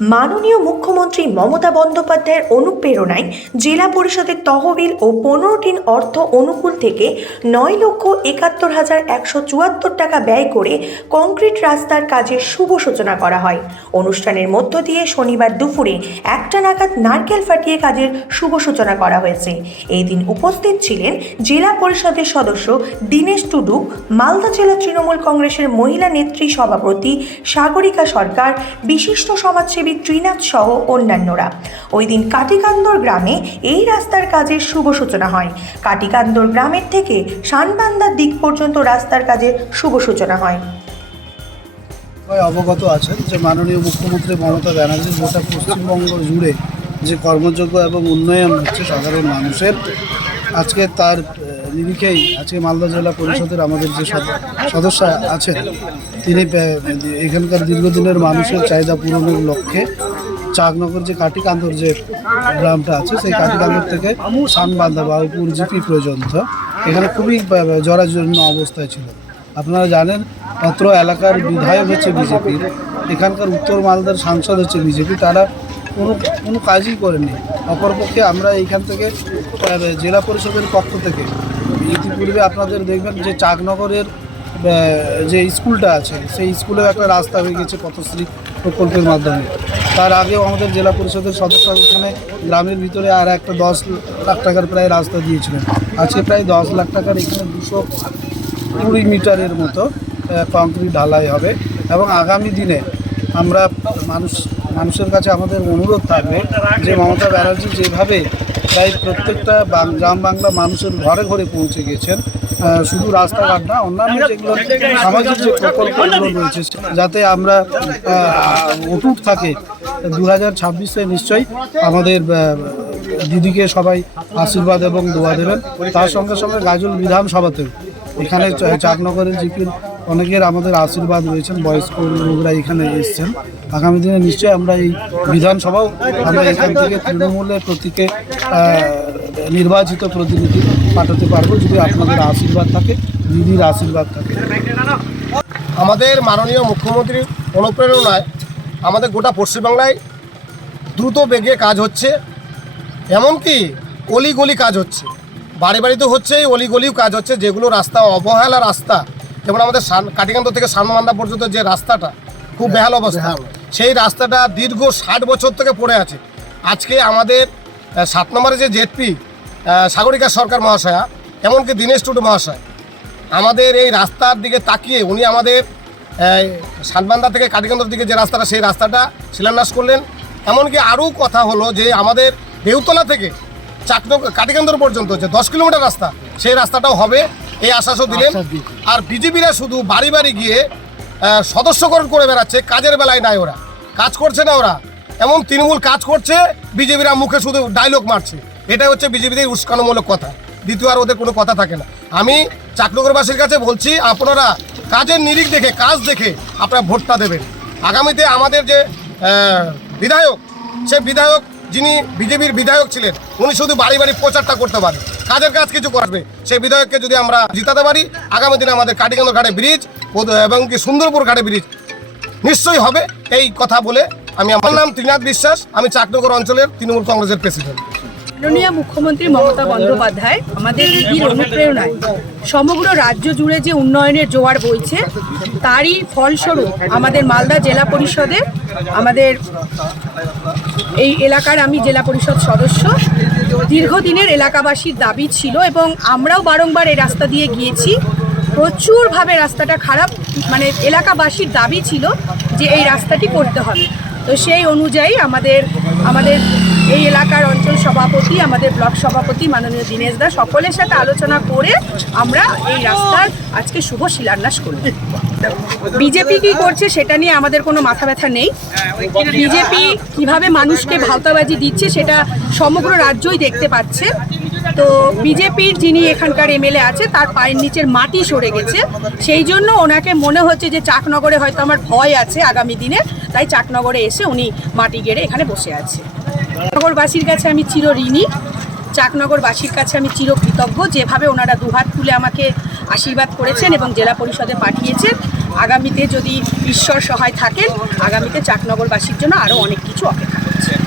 মাননীয় মুখ্যমন্ত্রী মমতা বন্দ্যোপাধ্যায়ের অনুপ্রেরণায় জেলা পরিষদের তহবিল ও 15 অর্থ অনুকূল থেকে 9,71,174 টাকা ব্যয় করে কংক্রিট রাস্তার কাজের শুভ সূচনা করা হয়। অনুষ্ঠানের মধ্য দিয়ে শনিবার দুপুরে 1টা নাগাদ নারকেল ফাটিয়ে কাজের শুভ সূচনা করা হয়েছে। এই দিন উপস্থিত ছিলেন জেলা পরিষদের সদস্য দীনেশ টুডু, মালদা জেলা তৃণমূল কংগ্রেসের মহিলা নেত্রী সভাপতি সাগরিকা সরকার, বিশিষ্ট সমাজসেবী ত্রিনাথ সহ অন্যান্যরা। ওই দিন কাটিকান্দর গ্রামে এই রাস্তার কাজের শুভ সূচনা হয়। কাটিকান্দর গ্রামের থেকে শানবান্দার দিক পর্যন্ত রাস্তার কাজের শুভ সূচনা হয়। অবগত আছেন যে মাননীয় মুখ্যমন্ত্রী মমতা ব্যানার্জি গোটা পশ্চিমবঙ্গ জুড়ে যে কর্মযোগ্য এবং উন্নয়ন হচ্ছে সাধারণ মানুষের, আজকে তার নিরিখেই আজকে মালদা জেলা পরিষদের আমাদের যে সদস্য আছেন তিনি এখানকার দীর্ঘদিনের মানুষের চাহিদা পূরণের লক্ষ্যে চাকনগর যে কাটিকান্দর যে গ্রামটা আছে সেই কাটিকান্দর থেকে শানবান্ধা বাবুপুর জিপি পর্যন্ত এখানে খুবই জরাজীর্ণ অবস্থায় ছিল। আপনারা জানেন অত্র এলাকার বিধায়ক হচ্ছে বিজেপির, এখানকার উত্তর মালদার সাংসদ হচ্ছে বিজেপি, তারা কোনো কাজই করেনি। অপরপক্ষে আমরা এইখান থেকে জেলা পরিষদের পক্ষ থেকে ইতিপূর্বে আপনাদের দেখবেন যে চাকনগরের যে স্কুলটা আছে সেই স্কুলেও একটা রাস্তা হয়ে গেছে পথশ্রী প্রকল্পের মাধ্যমে। তার আগেও আমাদের জেলা পরিষদের সদস্য এখানে গ্রামের ভিতরে আর একটা 10 লাখ টাকার প্রায় রাস্তা দিয়েছিলেন। আজকে প্রায় 10 লাখ টাকার এখানে 220 মিটারের মতো কংক্রিট ঢালাই হবে এবং আগামী দিনে আমরা মানুষের কাছে আমাদের অনুরোধ থাকবে যে মমতা ব্যানার্জি যেভাবে প্রায় প্রত্যেকটা গ্রাম বাংলা মানুষের ঘরে ঘরে পৌঁছে গেছেন, শুধু রাস্তাঘাট না, অন্যান্য যেগুলো সামাজিক যে প্রকল্পগুলো রয়েছে যাতে আমরা অটুট থাকে। 2026-এ নিশ্চয়ই আমাদের দিদিকে সবাই আশীর্বাদ এবং দোয়া দেবেন। তার সঙ্গে সঙ্গে গাজল বিধানসভাতেও এখানে চাকনগরের জিপির অনেকের আমাদের আশীর্বাদ রয়েছেন, বয়স্ক লোকরা এখানে এসছেন। আগামী দিনে নিশ্চয়ই আমরা এই বিধানসভাও আমরা এখান থেকে তৃণমূলের প্রতীকে নির্বাচিত প্রতিনিধি পাঠাতে পারবো যদি আপনাদের আশীর্বাদ থাকে, দিদির আশীর্বাদ থাকে। আমাদের মাননীয় মুখ্যমন্ত্রীর অনুপ্রেরণায় আমাদের গোটা পশ্চিমবাংলায় দ্রুত বেগে কাজ হচ্ছে, এমনকি অলিগলি কাজ হচ্ছে, বাড়ি বাড়িতে হচ্ছে, অলিগলিও কাজ হচ্ছে। যেগুলো রাস্তা অবহেলা রাস্তা, যেমন আমাদের কাটিকান্দ থেকে শানবান্ধা পর্যন্ত যে রাস্তাটা খুব বেহাল অবস্থা, সেই রাস্তাটা দীর্ঘ 60 বছর থেকে পড়ে আছে। আজকে আমাদের 7 নম্বরে যে জেডপি সাগরিকা সরকার মহাশয়া, এমনকি দীনেশ টুডু মহাশয়, আমাদের এই রাস্তার দিকে তাকিয়ে উনি আমাদের শানবান্ধা থেকে কাটিকান্দর দিকে যে রাস্তাটা সেই রাস্তাটা শিলান্যাস করলেন। এমনকি আরও কথা হলো যে আমাদের দেউতলা থেকে কাটিকান্দর পর্যন্ত যে 10 কিলোমিটার রাস্তা, সেই রাস্তাটাও হবে, এই আশ্বাসও দিলেন। আর বিজেপিরা শুধু বাড়ি বাড়ি গিয়ে সদস্যকরণ করে বেড়াচ্ছে, কাজের বেলায় নাই, ওরা কাজ করছে না। ওরা এমন তৃণমূল কাজ করছে, বিজেপিরা মুখে শুধু ডায়লগ মারছে। এটাই হচ্ছে বিজেপিদের উস্কানোমূলক কথা, দ্বিতীয় আর ওদের কোনো কথা থাকে না। আমি চাকনগরবাসীর কাছে বলছি, আপনারা কাজের নিরিখ দেখে, কাজ দেখে আপনারা ভোটটা দেবেন। আগামীতে আমাদের যে বিধায়ক, সে বিধায়ক যিনি বিজেপির বিধায়ক ছিলেন, উনি শুধু বাড়ি বাড়ি প্রচারটা করতে পারে, কাজের কাজ কিছু করবে। সেই বিধায়ককে যদি আমরা জিতাতে পারি, আগামী দিনে আমাদের কাটিকান্দর ঘাটে ব্রিজ এবং কি সুন্দরপুর ঘাটে ব্রিজ নিশ্চয়ই হবে। এই কথা বলে আমার নাম ত্রিনাথ বিশ্বাস, আমি চাকনগর অঞ্চলের তৃণমূল কংগ্রেসের প্রেসিডেন্ট। মাননীয় মুখ্যমন্ত্রী মমতা বন্দ্যোপাধ্যায় আমাদের দিদির অনুপ্রেরণায় সমগ্র রাজ্য জুড়ে যে উন্নয়নের জোয়ার বইছে, তারই ফলস্বরূপ আমাদের মালদা জেলা পরিষদে আমাদের এই এলাকার আমি জেলা পরিষদ সদস্য। দীর্ঘদিনের এলাকাবাসীর দাবি ছিল এবং আমরাও বারংবার এই রাস্তা দিয়ে গিয়েছি। প্রচুরভাবে রাস্তাটা খারাপ, মানে এলাকাবাসীর দাবি ছিল যে এই রাস্তাটি করতে হবে। তো সেই অনুযায়ী আমাদের এই এলাকার অঞ্চল সভাপতি, আমাদের ব্লক সভাপতি মাননীয় দীনেশ দা, সকলের সাথে আলোচনা করে আমরা এই রাস্তার আজকে শুভ শিলান্যাস করব। বিজেপি কী করছে সেটা নিয়ে আমাদের কোনো মাথা ব্যথা নেই। বিজেপি কিভাবে মানুষকে ভাওতাবাজি দিচ্ছে সেটা সমগ্র রাজ্যই দেখতে পাচ্ছে। তো বিজেপির যিনি এখানকার এমএলএ আছে, তার পায়ের নিচের মাটি সরে গেছে, সেই জন্য ওনাকে মনে হচ্ছে যে চাকনগরে হয়তো আমার ভয় আছে আগামী দিনে, তাই চাকনগরে এসে উনি মাটি গেড়ে এখানে বসে আছে। চাকনগরবাসীর কাছে আমি চির ঋণী, চাকনগরবাসীর কাছে আমি চিরকৃতজ্ঞ, যেভাবে ওনারা দুহাত তুলে আমাকে আশীর্বাদ করেছেন এবং জেলা পরিষদে পাঠিয়েছেন। আগামীতে যদি ঈশ্বর সহায় থাকেন, আগামীতে চাকনগরবাসীর জন্য আরও অনেক কিছু অপেক্ষা করছে।